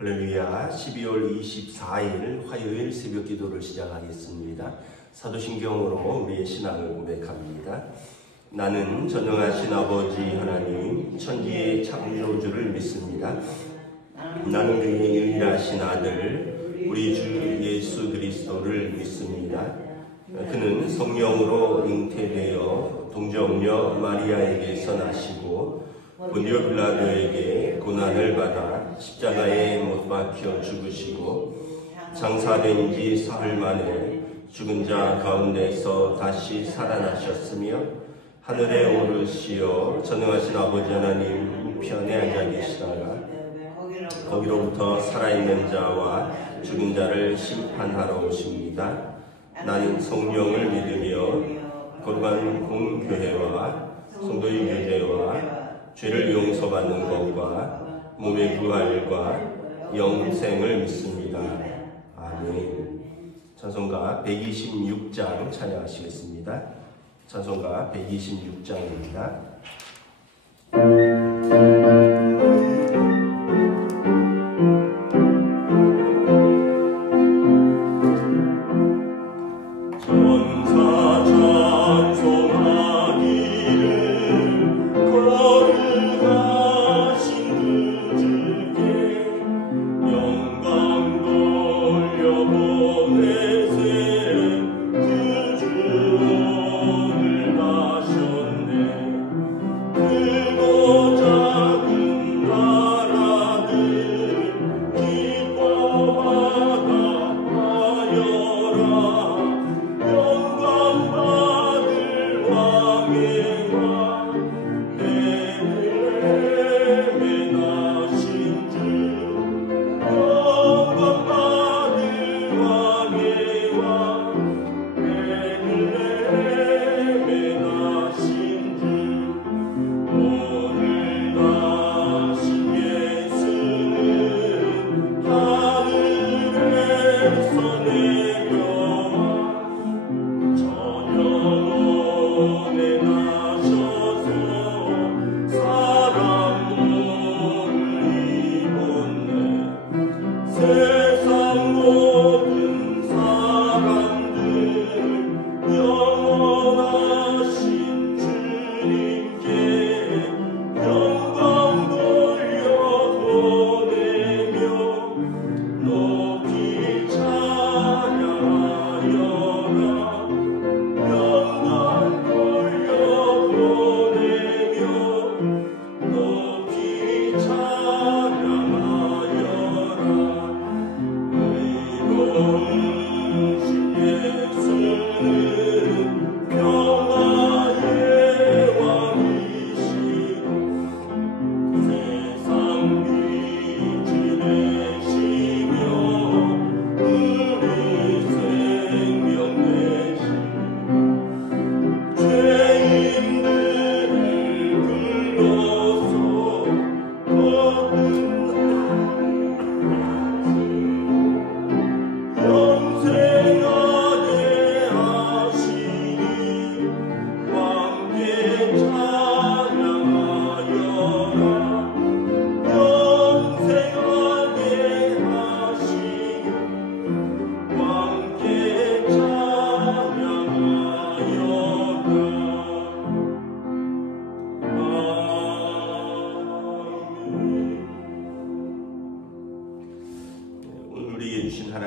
할렐루야. 12월 24일 화요일 새벽 기도를 시작하겠습니다. 사도신경으로 우리의 신앙을 고백합니다. 나는 전능하신 아버지 하나님 천지의 창조주를 믿습니다. 나는 그의 유일하신 아들 우리 주 예수 그리스도를 믿습니다. 그는 성령으로 잉태되어 동정녀 마리아에게서 나시고 본디오 빌라도에게 고난을 받아 십자가에 못 박혀 죽으시고 장사된 지 사흘 만에 죽은 자 가운데서 다시 살아나셨으며 하늘에 오르시어 전능하신 아버지 하나님 우편에 앉아 계시다가 거기로부터 살아있는 자와 죽은 자를 심판하러 오십니다. 나는 성령을 믿으며 거룩한 공교회와 성도의 교제와 죄를 용서받는 것과 몸의 부활과 영생을 믿습니다. 아멘. 찬송가 126장 찬양하시겠습니다. 찬송가 126장입니다.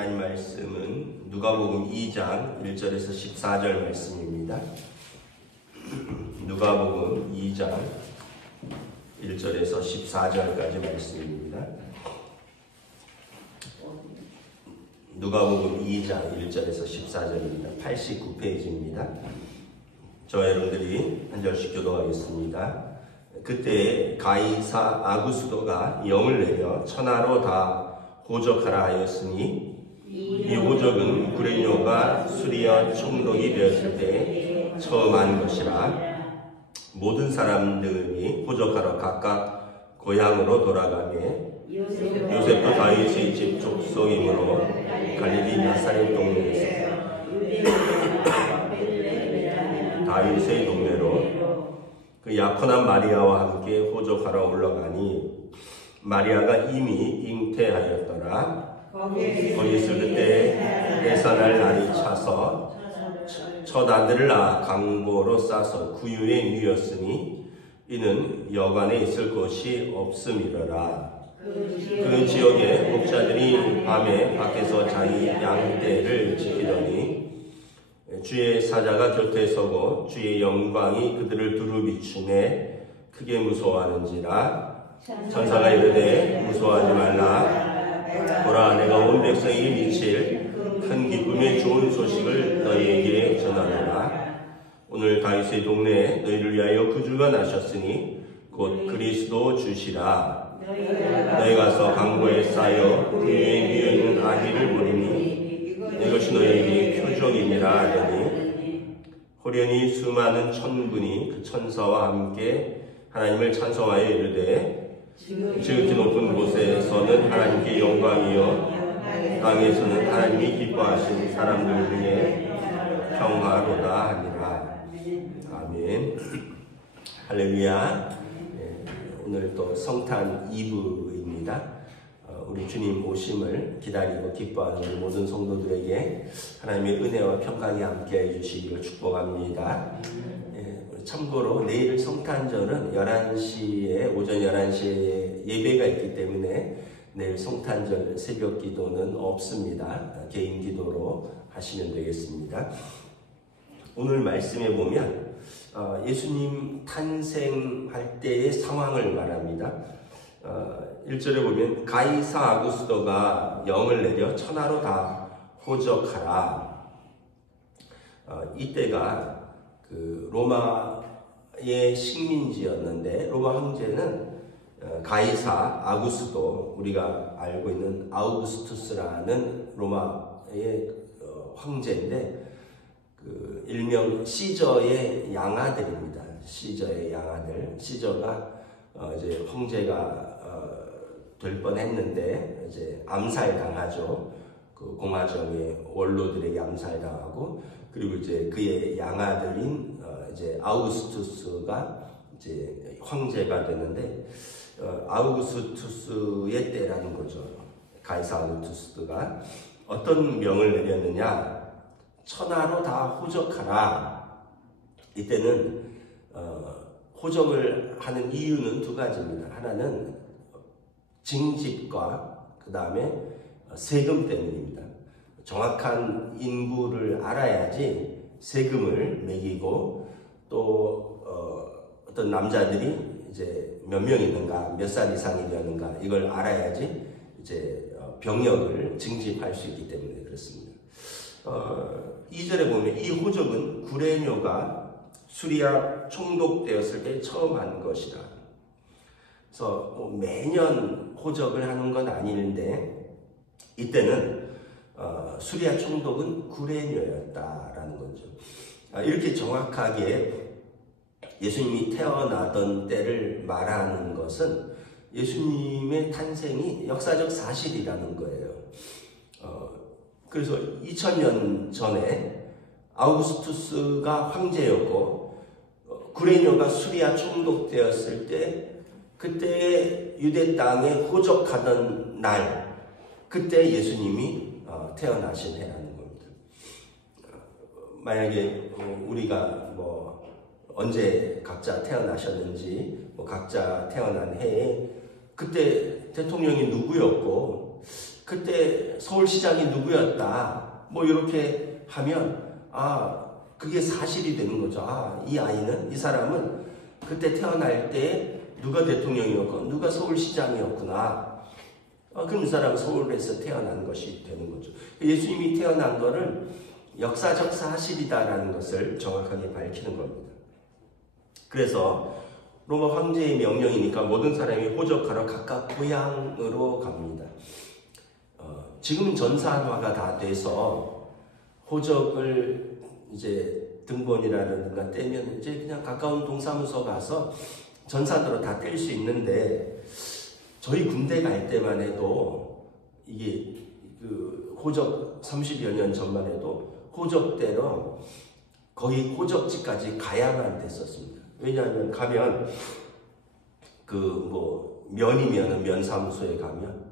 하나님 말씀은 누가복음 2장 1절에서 14절 말씀입니다. 누가복음 2장 1절에서 14절까지 말씀입니다. 누가복음 2장 1절에서 14절입니다. 89페이지입니다. 저와 여러분들이 한 절씩 교도하겠습니다. 그때 가이사 아구스도가 영을 내려 천하로 다 호적하라 하였으니 이 호적은 구레뇨가 수리와 총독이 되었을 때 처음 한 것이라. 모든 사람들이 호적하러 각각 고향으로 돌아가며 요셉도 다윗의 집 족속이므로 갈릴리 나사렛 동네에서 다윗의 동네로 그 약혼한 마리아와 함께 호적하러 올라가니 마리아가 이미 잉태하였더라. 거기 있을 그때 내산할 날이 차서 첫 아들을 낳아 강보로 싸서 구유에 누였으니 이는 여관에 있을 곳이 없음이러라. 그 지역의 목자들이 밤에 밖에서 자기 양떼를 지키더니 주의 사자가 곁에 서고 주의 영광이 그들을 두루 비추매 크게 무서워하는지라. 천사가 이르되 무서워하지 말라. 보라, 내가 온 백성이 미칠 큰 기쁨의 좋은 소식을 너희에게 전하노라. 오늘 다윗의 동네에 너희를 위하여 구주가 나셨으니 곧 그리스도 주시라. 너희 가서 강보에 쌓여 구유에 누여있는 아기를 보리니 이것이 너희에게 표적이니라 하더니 호련히 수많은 천군이 그 천사와 함께 하나님을 찬송하여 이르되 지극히 높은 곳에서는 하나님께 영광이요 땅에서는 하나님이 기뻐하신 사람들 중에 평화로다 하니라. 아멘. 할렐루야. 오늘 또 성탄 2부입니다. 우리 주님 오심을 기다리고 기뻐하는 우리 모든 성도들에게 하나님의 은혜와 평강이 함께해 주시기를 축복합니다. 참고로 내일 성탄절은 11시에 오전 11시에 예배가 있기 때문에 내일 성탄절 새벽 기도는 없습니다. 개인 기도로 하시면 되겠습니다. 오늘 말씀에 보면 예수님 탄생할 때의 상황을 말합니다. 1절에 보면 가이사 아구스도가 영을 내려 천하로 다 호적하라. 이때가 그 로마의 식민지였는데 로마 황제는 가이사 아구스도, 우리가 알고 있는 아우구스투스라는 로마의 황제인데 그 일명 시저의 양아들입니다. 시저의 양아들. 시저가 이제 황제가 될 뻔했는데 이제 암살당하죠. 그 공화정의 원로들에게 암살당하고, 그리고 이제 그의 양아들인 이제 아우구스투스가 이제 황제가 되는데 아우구스투스의 때라는 거죠. 가이사 아우구스투스가 어떤 명을 내렸느냐? 천하로 다 호적하라. 이때는 호적을 하는 이유는 두 가지입니다. 하나는 징집과 그 다음에 세금 때문입니다. 정확한 인구를 알아야지 세금을 매기고 또 어떤 남자들이 이제 몇 명 있는가, 몇 살 이상이 되는가 이걸 알아야지 이제 병역을 징집할 수 있기 때문에 그렇습니다. 2절에 보면 이 호적은 구레뇨가 수리아 총독되었을 때 처음 한 것이라. 그래서 뭐 매년 호적을 하는 건 아닌데 이때는 수리아 총독은 구레뇨였다라는 거죠. 이렇게 정확하게 예수님이 태어나던 때를 말하는 것은 예수님의 탄생이 역사적 사실이라는 거예요. 그래서 2000년 전에 아우구스투스가 황제였고 구레뇨가 수리아 총독되었을 때 그때 유대 땅에 호적하던 날, 그때 예수님이 태어나신 해라는 겁니다. 만약에 우리가 뭐 언제 각자 태어나셨는지, 뭐 각자 태어난 해에 그때 대통령이 누구였고 그때 서울시장이 누구였다, 뭐 이렇게 하면 그게 사실이 되는 거죠. 이 아이는, 이 사람은 그때 태어날 때 누가 대통령이었고 누가 서울시장이었구나. 그럼 이 사람은 서울에서 태어난 것이 되는 거죠. 예수님이 태어난 거를 역사적 사실이다라는 것을 정확하게 밝히는 겁니다. 그래서 로마 황제의 명령이니까 모든 사람이 호적하러 각각 고향으로 갑니다. 지금은 전산화가 다 돼서 호적을 이제 등본이라든가 떼면 이제 그냥 가까운 동사무소 가서 전산으로 다 뗄 수 있는데, 저희 군대 갈 때만 해도 이게 그 호적 30여 년 전만 해도 호적대로 거의 호적지까지 가야만 됐었습니다. 왜냐하면 가면 그 뭐 면이면 면사무소에 가면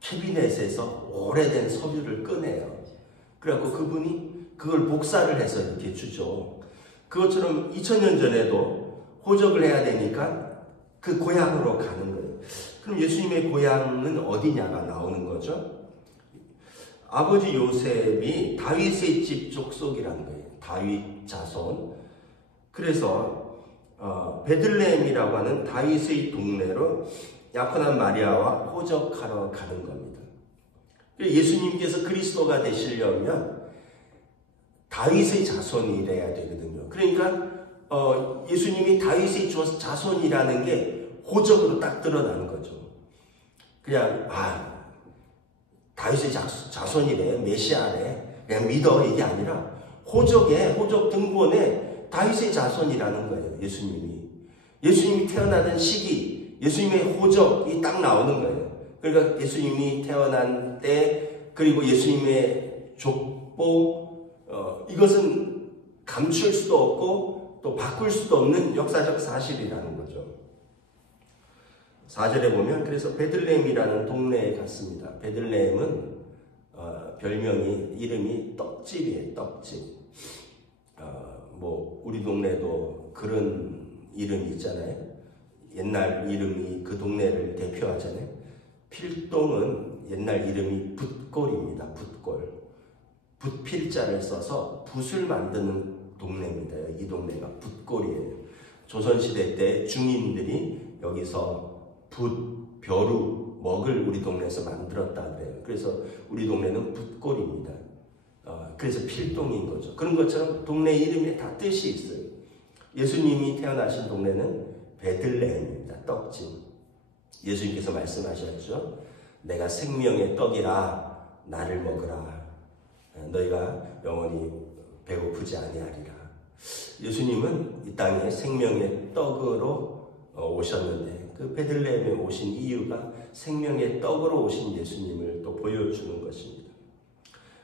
캐비넷에서 오래된 서류를 꺼내요. 그래갖고 그분이 그걸 복사를 해서 이렇게 주죠. 그것처럼 2000년 전에도 호적을 해야 되니까 그 고향으로 가는 거예요. 그럼 예수님의 고향은 어디냐가 나오는 거죠. 아버지 요셉이 다윗의 집 족속이라는 거예요. 다윗 자손. 그래서 베들레헴이라고 하는 다윗의 동네로 약혼한 마리아와 호적하러 가는 겁니다. 예수님께서 그리스도가 되시려면 다윗의 자손이래야 되거든요. 그러니까 예수님이 다윗의 자손이라는 게 호적으로 딱 드러나는 거죠. 그냥 다윗의 자손이래, 메시아래, 그냥 믿어, 이게 아니라 호적 등본에 다윗의 자손이라는 거예요. 예수님이 태어나던 시기, 예수님의 호적이 딱 나오는 거예요. 그러니까 예수님이 태어난 때, 그리고 예수님의 족보, 이것은 감출 수도 없고 또 바꿀 수도 없는 역사적 사실이라는 거죠. 4절에 보면 그래서 베들레헴이라는 동네에 갔습니다. 베들레헴은 이름이 떡집이에요. 떡집. 우리 동네도 그런 이름이 있잖아요. 옛날 이름이 그 동네를 대표하잖아요. 필동은 옛날 이름이 붓골입니다. 붓골. 붓필자를 써서 붓을 만드는 동네입니다. 이 동네가 붓골이에요. 조선시대 때 중인들이 여기서 벼루, 먹을 우리 동네에서 만들었다 그래요. 그래서 우리 동네는 붓골입니다. 그래서 필동인 거죠. 그런 것처럼 동네 이름에 다 뜻이 있어요. 예수님이 태어나신 동네는 베들레헴입니다. 떡집. 예수님께서 말씀하셨죠. 내가 생명의 떡이라 나를 먹으라. 너희가 영원히 배고프지 아니하리라. 예수님은 이 땅에 생명의 떡으로 오셨는데 그 베들레헴에 오신 이유가 생명의 떡으로 오신 예수님을 또 보여주는 것입니다.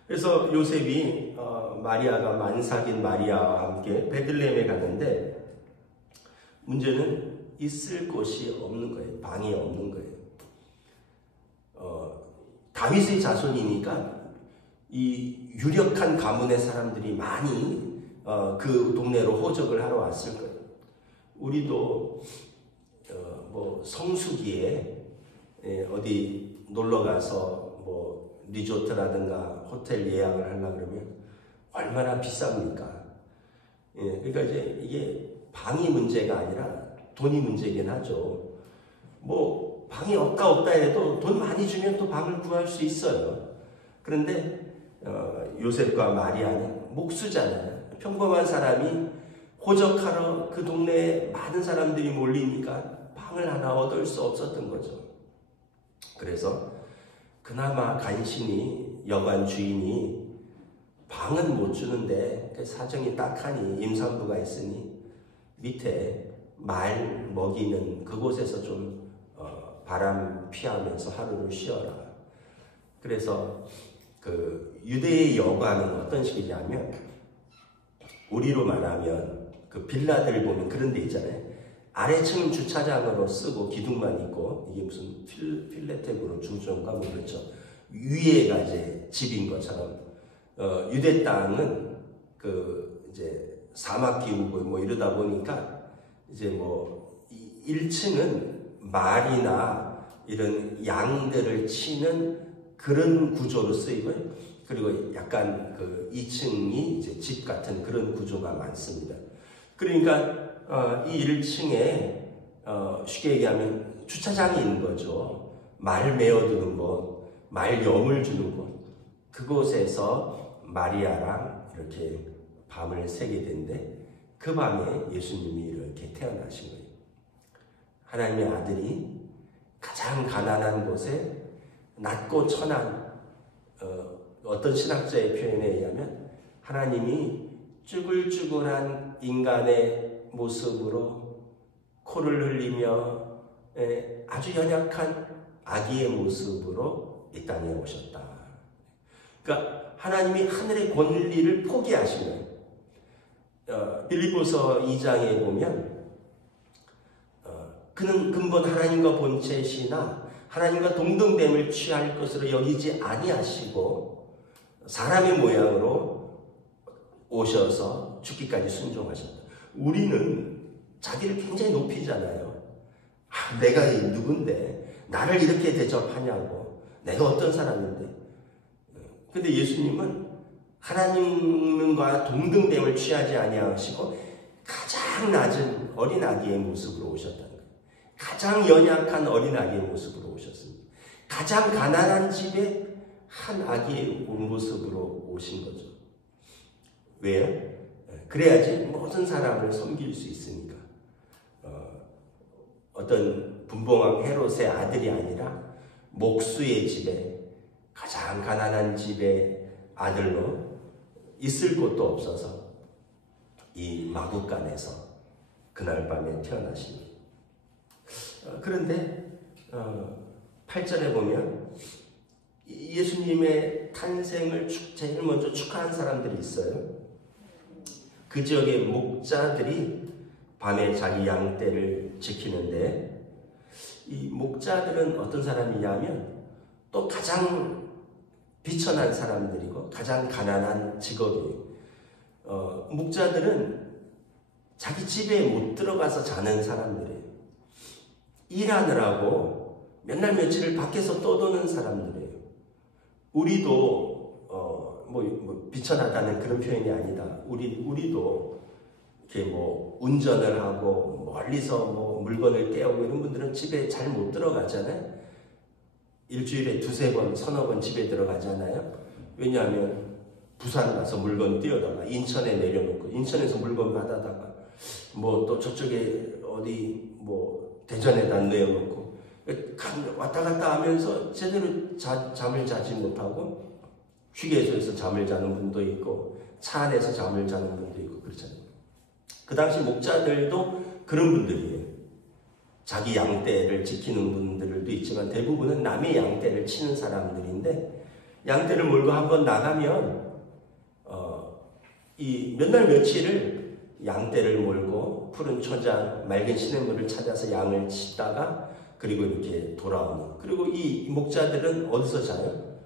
그래서 요셉이 마리아가 만삭인 마리아와 함께 베들레헴에 갔는데 문제는 있을 곳이 없는 거예요. 방이 없는 거예요. 다윗의 자손이니까 이 유력한 가문의 사람들이 많이 그 동네로 호적을 하러 왔을 거예요. 우리도 성수기에 어디 놀러 가서 리조트라든가 호텔 예약을 하려고 그러면 얼마나 비쌉니까? 그러니까 이제 이게 방이 문제가 아니라 돈이 문제긴 하죠. 방이 없다 해도 돈 많이 주면 또 방을 구할 수 있어요. 그런데 요셉과 마리아는 목수잖아요. 평범한 사람이 호적하러 그 동네에 많은 사람들이 몰리니까 방을 하나 얻을 수 없었던 거죠. 그래서 그나마 간신히 여관 주인이 방은 못 주는데 사정이 딱하니 임산부가 있으니 밑에 말 먹이는 그곳에서 좀 바람 피하면서 하루를 쉬어라. 그래서 그 유대의 여관은 어떤 식이냐면 우리로 말하면 그 빌라들 보면 그런 데 있잖아요. 아래층은 주차장으로 쓰고 기둥만 있고 이게 무슨 필레텍으로 중조인가 그렇죠. 위에가 이제 집인 것처럼 유대 땅은 그 이제 사막 기후고 이러다 보니까 이제 1층은 말이나 이런 양들을 치는 그런 구조로 쓰이고요. 그리고 약간 그 2층이 이제 집 같은 그런 구조가 많습니다. 그러니까 이 1층에 쉽게 얘기하면 주차장이 있는 거죠. 말 메어두는 곳, 말 염을 주는 곳. 그곳에서 마리아랑 이렇게 밤을 새게 된데 그 밤에 예수님이 이렇게 태어나신 거예요. 하나님의 아들이 가장 가난한 곳에 낮고 천한 어떤 신학자의 표현에 의하면 하나님이 쭈글쭈글한 인간의 모습으로 코를 흘리며 아주 연약한 아기의 모습으로 이 땅에 오셨다. 그러니까 하나님이 하늘의 권리를 포기하신 거예요. 빌립보서 2장에 보면 그는 근본 하나님과 본체시나 하나님과 동등됨을 취할 것으로 여기지 아니하시고 사람의 모양으로 오셔서 죽기까지 순종하셨다. 우리는 자기를 굉장히 높이잖아요. 내가 누군데 나를 이렇게 대접하냐고, 내가 어떤 사람인데. 근데 예수님은 하나님과 동등됨을 취하지 아니하시고 가장 낮은 어린아기의 모습으로 오셨다는 거예요. 가장 연약한 어린아기의 모습으로 오셨습니다. 가장 가난한 집에 한 아기의 모습으로 오신 거죠. 왜요? 그래야지 모든 사람을 섬길 수 있으니까. 어떤 분봉왕 헤롯의 아들이 아니라 목수의 집에, 가장 가난한 집의 아들로 있을 곳도 없어서 이 마구간에서 그날 밤에 태어나십니다. 그런데 8절에 보면 예수님의 탄생을 제일 먼저 축하한 사람들이 있어요. 그 지역의 목자들이 밤에 자기 양떼를 지키는데, 이 목자들은 어떤 사람이냐면 또 가장 비천한 사람들이고 가장 가난한 직업이에요. 목자들은 자기 집에 못 들어가서 자는 사람들이에요. 일하느라고 몇날 며칠을 밖에서 떠도는 사람들이에요. 우리도 비천하다는 그런 표현이 아니다. 우리도 이렇게 운전을 하고 멀리서 물건을 떼오고 이런 분들은 집에 잘 못 들어가잖아요. 일주일에 두세 번, 서너 번 집에 들어가잖아요. 왜냐하면 부산 가서 물건 띄어다가 인천에 내려놓고 인천에서 물건 받아다가 또 저쪽에 어디 대전에다 내어놓고 왔다 갔다 하면서 제대로 잠을 자지 못하고 휴게소에서 잠을 자는 분도 있고 차 안에서 잠을 자는 분도 있고 그렇잖아요. 그 당시 목자들도 그런 분들이에요. 자기 양떼를 지키는 분들도 있지만 대부분은 남의 양떼를 치는 사람들인데, 양떼를 몰고 한번 나가면 이 몇 날 며칠을 양떼를 몰고 푸른 초장, 맑은 시냇물을 찾아서 양을 치다가 그리고 이렇게 돌아오는. 그리고 이 목자들은 어디서 자요?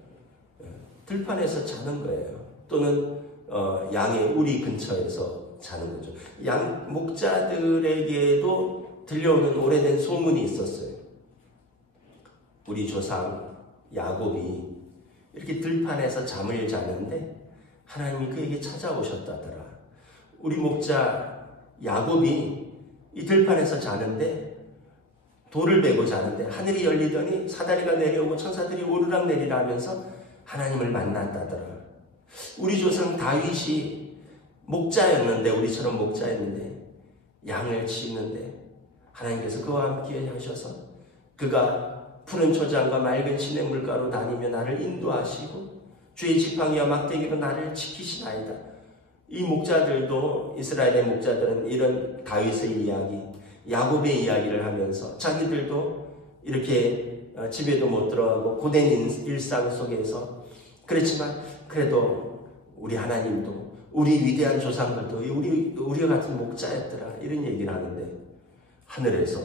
들판에서 자는 거예요. 또는 양의 우리 근처에서 자는 거죠. 목자들에게도 들려오는 오래된 소문이 있었어요. 우리 조상 야곱이 이렇게 들판에서 잠을 자는데 하나님이 그에게 찾아오셨다더라. 우리 목자 야곱이 이 들판에서 자는데, 돌을 베고 자는데 하늘이 열리더니 사다리가 내려오고 천사들이 오르락 내리라 하면서 하나님을 만났다더라. 우리 조상 다윗이 목자였는데, 우리처럼 목자였는데 양을 치는데 하나님께서 그와 함께 하셔서 그가 푸른 초장과 맑은 시냇물가로 다니며 나를 인도하시고 주의 지팡이와 막대기로 나를 지키시나이다. 이 목자들도, 이스라엘의 목자들은 이런 다윗의 이야기, 야곱의 이야기를 하면서 자기들도 이렇게 집에도 못 들어가고 고된 일상 속에서, 그렇지만 그래도 우리 하나님도 우리 위대한 조상들도 우리와 같은 목자였더라, 이런 얘기를 하는데 하늘에서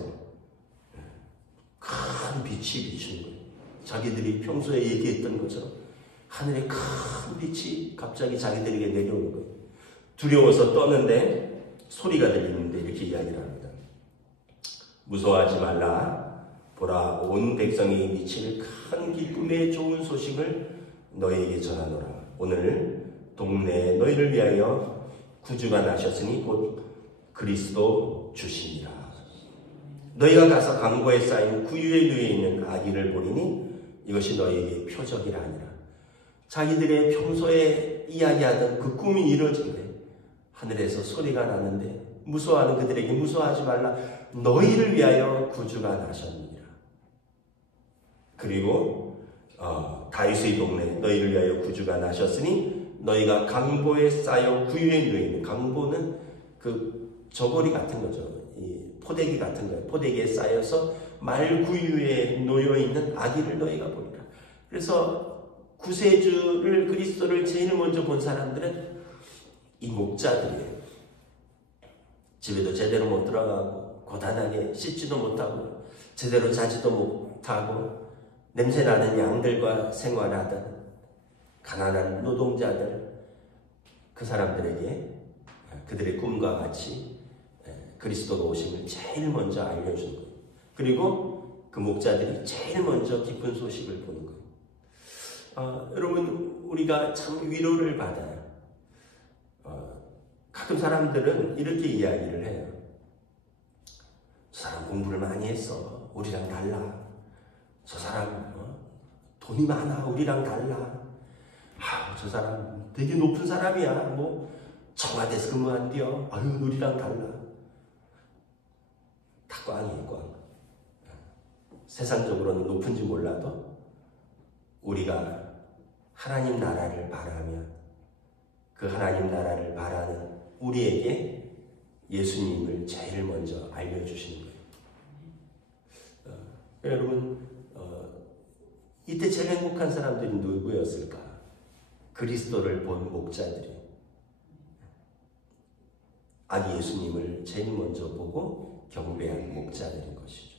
큰 빛이 비추는 거예요. 자기들이 평소에 얘기했던 것처럼 하늘에 큰 빛이 갑자기 자기들에게 내려오는 거예요. 두려워서 떠는데 소리가 들리는데 이렇게 이야기를 합니다. 무서워하지 말라. 보라, 온 백성이 미칠 큰 기쁨의 좋은 소식을 너희에게 전하노라. 오늘 동네에 너희를 위하여 구주가 나셨으니 곧 그리스도 주시니라. 너희가 가서 강고에 쌓인 구유에 누워 있는 아기를 보리니 이것이 너희에게 표적이라 하니라. 자기들의 평소에 이야기하던 그 꿈이 이루어진대. 하늘에서 소리가 나는데 무서워하는 그들에게 무서워하지 말라. 너희를 위하여 구주가 나셨느니라. 그리고 다윗의 동네 너희를 위하여 구주가 나셨으니 너희가 강보에 쌓여 구유에 누워 있는, 강보는 그 저고리 같은 거죠. 이 포대기 같은 거예요. 포대기에 쌓여서 말구유에 놓여 있는 아기를 너희가 보리라. 그래서 구세주를, 그리스도를 제일 먼저 본 사람들은 이 목자들이에요. 집에도 제대로 못 들어가고 고단하게 씻지도 못하고 제대로 자지도 못하고 냄새나는 양들과 생활하던 가난한 노동자들, 그 사람들에게 그들의 꿈과 같이 그리스도가 오심을 제일 먼저 알려준 거예요. 그리고 그 목자들이 제일 먼저 기쁜 소식을 보는 거예요. 여러분, 우리가 참 위로를 받아요. 가끔 사람들은 이렇게 이야기를 해요. 저 사람 공부를 많이 했어. 우리랑 달라. 저 사람 돈이 많아. 우리랑 달라. 저 사람 되게 높은 사람이야. 뭐 청와대에서 근무한대요. 아유, 우리랑 달라. 다 꽝이에요, 꽝. 세상적으로는 높은지 몰라도 우리가 하나님 나라를 바라며 그 하나님 나라를 바라는 우리에게 예수님을 제일 먼저 알려주시는 거예요. 여러분, 이때 제일 행복한 사람들이 누구였을까? 그리스도를 본 목자들이 아기 예수님을 제일 먼저 보고 경배한 목자들인 것이죠.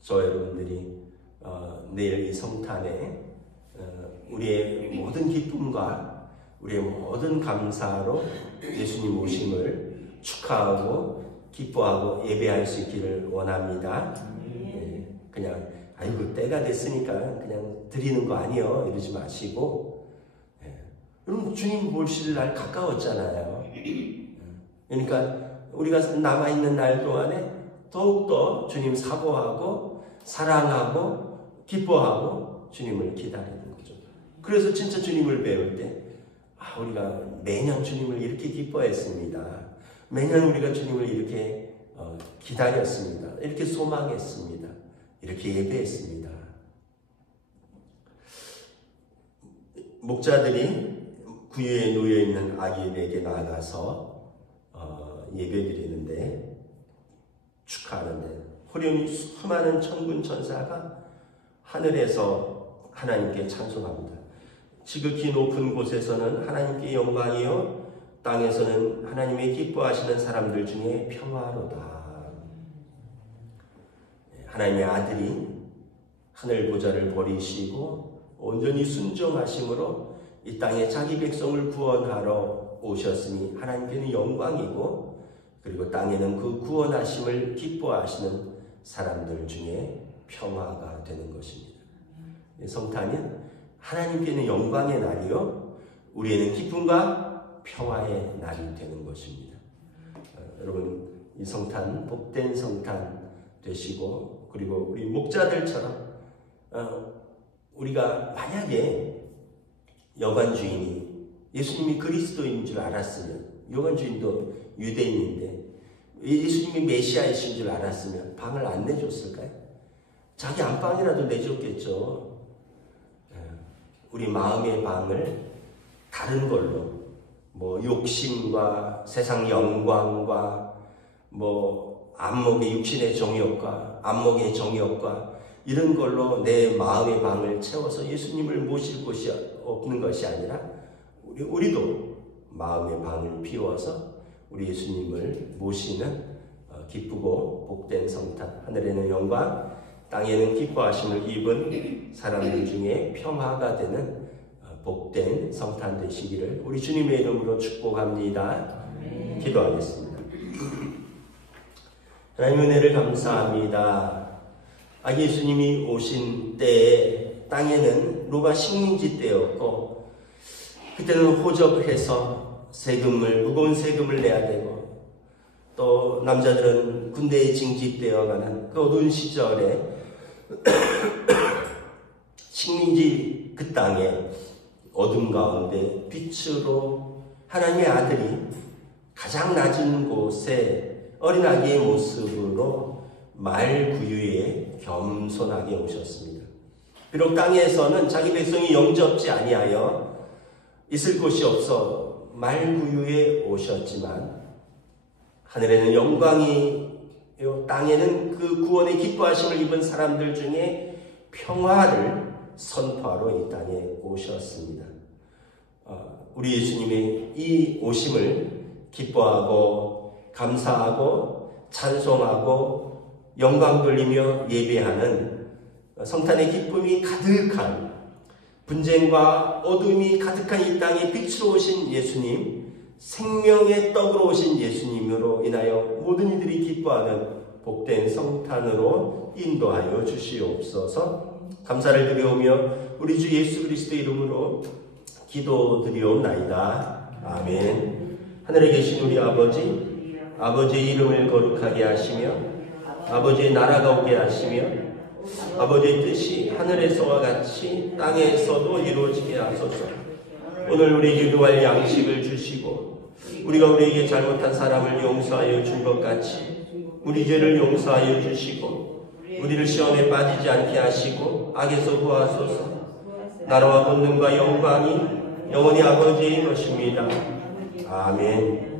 저 여러분들이 내일 이 성탄에 우리의 모든 기쁨과 우리의 모든 감사로 예수님 오심을 축하하고 기뻐하고 예배할 수 있기를 원합니다. 그냥 아이고 때가 됐으니까 그냥 드리는 거 아니요 이러지 마시고, 여러분 주님 보실 날 가까웠잖아요. 그러니까 우리가 남아있는 날 동안에 더욱더 주님 사모하고 사랑하고 기뻐하고 주님을 기다리는 거죠. 그래서 진짜 주님을 배울 때 우리가 매년 주님을 이렇게 기뻐했습니다. 매년 우리가 주님을 이렇게 기다렸습니다. 이렇게 소망했습니다. 이렇게 예배했습니다. 목자들이 구유에 놓여있는 아기에게 나아가서 예배드리는데, 축하하는데 호련히 수많은 천군 천사가 하늘에서 하나님께 찬송합니다. 지극히 높은 곳에서는 하나님께 영광이요 땅에서는 하나님의 기뻐하시는 사람들 중에 평화로다. 하나님의 아들이 하늘 보좌를 버리시고 온전히 순종하심으로 이 땅에 자기 백성을 구원하러 오셨으니 하나님께는 영광이고, 그리고 땅에는 그 구원하심을 기뻐하시는 사람들 중에 평화가 되는 것입니다. 성탄은 하나님께는 영광의 날이요 우리에는 기쁨과 평화의 날이 되는 것입니다. 여러분, 이 성탄 복된 성탄 되시고, 그리고 우리 목자들처럼 우리가 만약에 여관주인이 예수님이 그리스도인 줄 알았으면, 여관주인도 유대인인데 예수님이 메시아이신 줄 알았으면 방을 안 내줬을까요? 자기 안방이라도 내줬겠죠. 우리 마음의 방을 다른 걸로, 뭐 욕심과 세상 영광과 뭐 안목의 육신의 정욕과 안목의 정욕과 이런 걸로 내 마음의 방을 채워서 예수님을 모실 곳이 없는 것이 아니라 우리도 마음의 방을 비워서 우리 예수님을 모시는 기쁘고 복된 성탄, 하늘에는 영광 땅에는 기뻐하심을 입은 사람들 중에 평화가 되는 복된 성탄 되시기를 우리 주님의 이름으로 축복합니다. 기도하겠습니다. 하나님의 은혜를 감사합니다. 아기 예수님이 오신 때에 땅에는 로마 식민지 때였고, 그때는 호적해서 세금을, 무거운 세금을 내야 되고, 또 남자들은 군대에 징집되어가는 그 어두운 시절에 식민지 그 땅에 어둠 가운데 빛으로 하나님의 아들이 가장 낮은 곳에 어린 아기의 모습으로 말구유에 겸손하게 오셨습니다. 비록 땅에서는 자기 백성이 영접지 아니하여 있을 곳이 없어 말구유에 오셨지만, 하늘에는 영광이요 땅에는 그 구원의 기뻐하심을 입은 사람들 중에 평화를 선포하러 이 땅에 오셨습니다. 우리 예수님의 이 오심을 기뻐하고 감사하고 찬송하고 영광 돌리며 예배하는 성탄의 기쁨이 가득한, 분쟁과 어둠이 가득한 이 땅에 빛으로 오신 예수님, 생명의 떡으로 오신 예수님으로 인하여 모든 이들이 기뻐하는 복된 성탄으로 인도하여 주시옵소서. 감사를 드리오며 우리 주 예수 그리스도 이름으로 기도드리옵나이다. 아멘. 하늘에 계신 우리 아버지, 아버지의 이름을 거룩하게 하시며 아버지의 나라가 오게 하시며 아버지의 뜻이 하늘에서와 같이 땅에서도 이루어지게 하소서. 오늘 우리에게 필요할 양식을 주시고 우리가 우리에게 잘못한 사람을 용서하여 준 것 같이 우리 죄를 용서하여 주시고 우리를 시험에 빠지지 않게 하시고 악에서 구하소서. 나라와 권능과 영광이 영원히 아버지의 것입니다. 아멘.